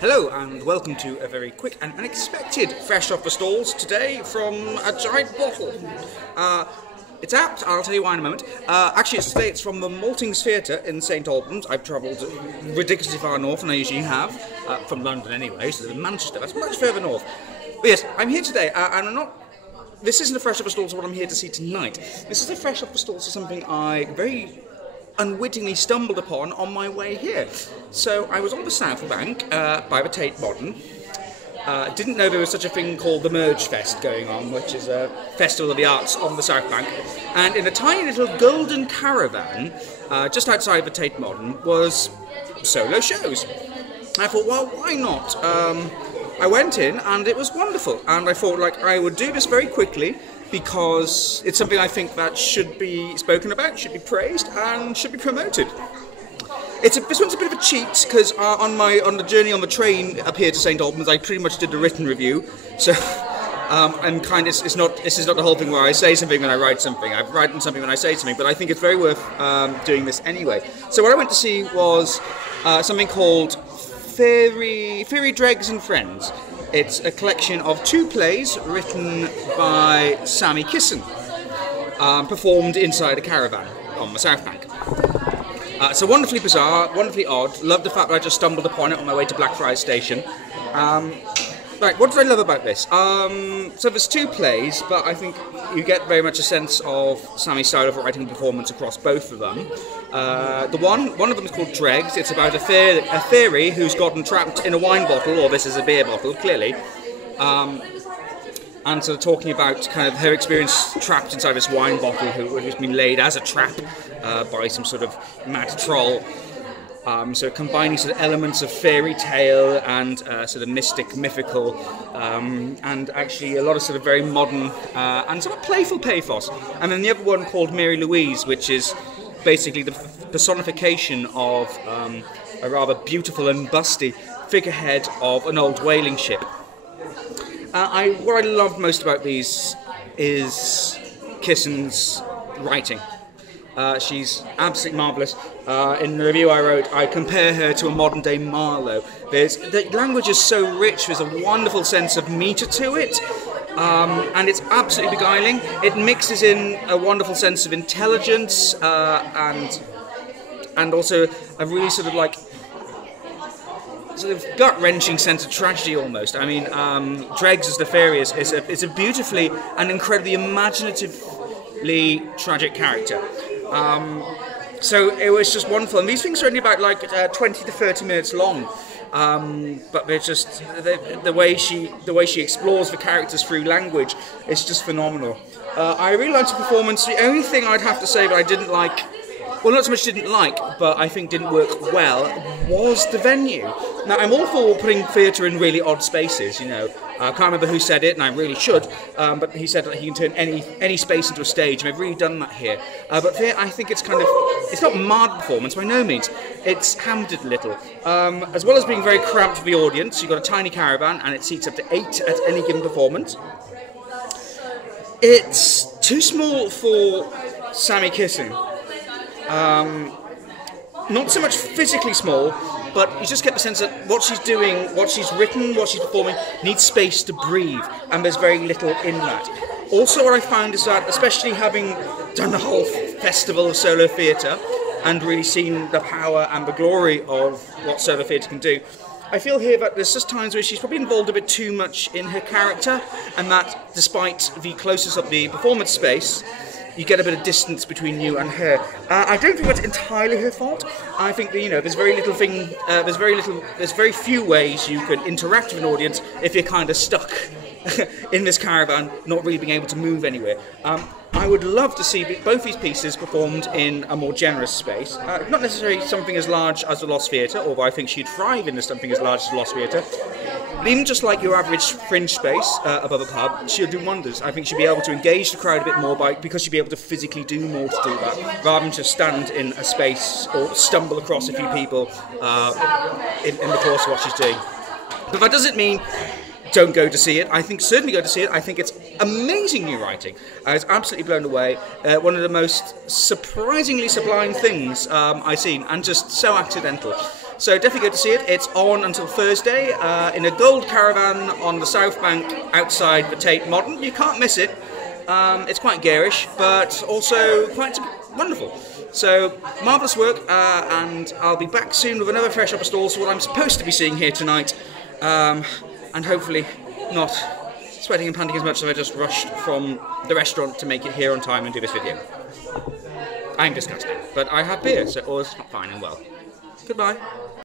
Hello and welcome to a very quick and unexpected fresh off the stalls today from a giant bottle. It's apt, I'll tell you why in a moment. Actually it's from the Maltings Theatre in St Albans. I've travelled ridiculously far north than I usually have, from London anyway, so Manchester, that's much further north. But yes, I'm here today and I'm not... This isn't a fresh off the stalls of what I'm here to see tonight. This is a fresh off the stalls of something I very unwittingly stumbled upon on my way here. So I was on the South Bank by the Tate Modern. Didn't know there was such a thing called the Merge Fest going on, which is a festival of the arts on the South Bank. And in a tiny little golden caravan, just outside the Tate Modern, was solo shows. I thought, well, why not? I went in and it was wonderful. And I thought, like, I would do this very quickly, because it's something I think that should be spoken about, should be praised, and should be promoted. This one's a bit of a cheat, because on the journey on the train up here to St Albans, I pretty much did a written review. So, and this is not the whole thing where I say something when I write something. I've written something when I say something, but I think it's very worth doing this anyway. So what I went to see was something called Dregs and Friends. It's a collection of 2 plays written by Sammy Kisson, performed inside a caravan on the South Bank. It's wonderfully bizarre, wonderfully odd. Love the fact that I just stumbled upon it on my way to Blackfriars Station. Right, what did I love about this? So there's 2 plays, but I think you get very much a sense of Sammy's style of writing and performance across both of them. One of them is called Dregs. It's about a fairy who's gotten trapped in a wine bottle, or this is a beer bottle, clearly. And sort of talking about kind of her experience trapped inside this wine bottle, who's been laid as a trap by some sort of mad troll. So combining sort of elements of fairy tale and sort of mystic, mythical, and actually a lot of sort of very modern and sort of playful pathos. And then the other one called Mary Louise, which is basically the personification of a rather beautiful and busty figurehead of an old whaling ship. What I love most about these is Kisson's writing. She's absolutely marvellous. In the review I wrote, I compare her to a modern-day Marlowe. The language is so rich, there's a wonderful sense of metre to it, and it's absolutely beguiling. It mixes in a wonderful sense of intelligence and also a really sort of like gut-wrenching sense of tragedy almost. I mean, Dregs as the fairy is a beautifully and incredibly imaginatively tragic character. So it was just wonderful, and these things are only about like 20 to 30 minutes long, but they're just the way she explores the characters through language is just phenomenal. I really liked the performance. The only thing I'd have to say that I didn't like, well, not so much didn't like, but I think didn't work well, was the venue. Now, I'm all for putting theatre in really odd spaces, you know. I can't remember who said it, and I really should, but he said that he can turn any space into a stage, and I've really done that here. But here, I think it's kind of, it's not marred performance, by no means. It's hammered a little. As well as being very cramped for the audience, you've got a tiny caravan, and it seats up to 8 at any given performance. It's too small for Sammy Kisson. Not so much physically small, but you just get the sense that what she's doing, what she's written, what she's performing, needs space to breathe, and there's very little in that. Also, what I found is that, especially having done the whole festival of solo theatre, and really seen the power and the glory of what solo theatre can do, I feel here that there's just times where she's probably involved a bit too much in her character, and that despite the closeness of the performance space, you get a bit of distance between you and her. I don't think that's entirely her fault. I think that, you know, there's very few ways you can interact with an audience if you're kind of stuck in this caravan, not really being able to move anywhere. I would love to see both these pieces performed in a more generous space. Not necessarily something as large as the Lost Theatre, although I think she'd thrive in something as large as the Lost Theatre. But even just like your average fringe space above a pub, she'll do wonders. I think she'll be able to engage the crowd a bit more because she'll be able to physically do more to do that, rather than just stand in a space or stumble across a few people in the course of what she's doing. But that doesn't mean don't go to see it. I think certainly go to see it. I think it's amazing new writing. I was absolutely blown away. One of the most surprisingly sublime things I've seen, and just so accidental. So definitely go to see it. It's on until Thursday in a gold caravan on the South Bank outside the Tate Modern. You can't miss it. It's quite garish, but also quite wonderful. So, marvellous work, and I'll be back soon with another fresh up of stalls for what I'm supposed to be seeing here tonight, and hopefully not sweating and panting as much as I just rushed from the restaurant to make it here on time and do this video. I'm disgusting, but I have beer, so all's fine and well. Goodbye.